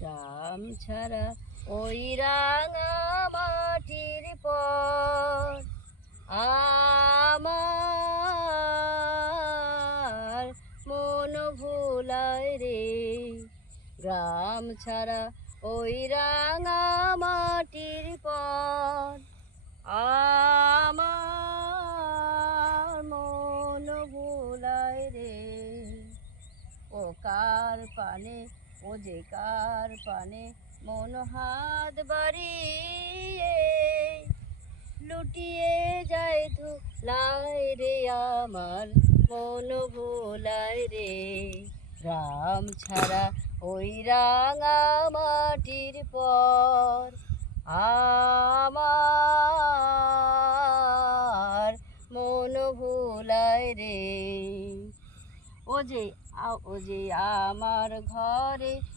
গ্রাম ছাড়া ওই রাঙা মাটির পর আমার মন ভোলায় রে। গ্রাম ছাড়া ওই রাঙা মাটির পর আমার মন ভোলায় রে। ও কার পানে, ও যে কার পানে মন হাত বাড়িয়ে লুটিয়ে যায় ধুলায় রে। আমার মন ভোলায় রে। গ্রাম ছাড়া ওই রাঙা মাটির পর আমার মন ভোলায় রে। ও যে আমার ঘরে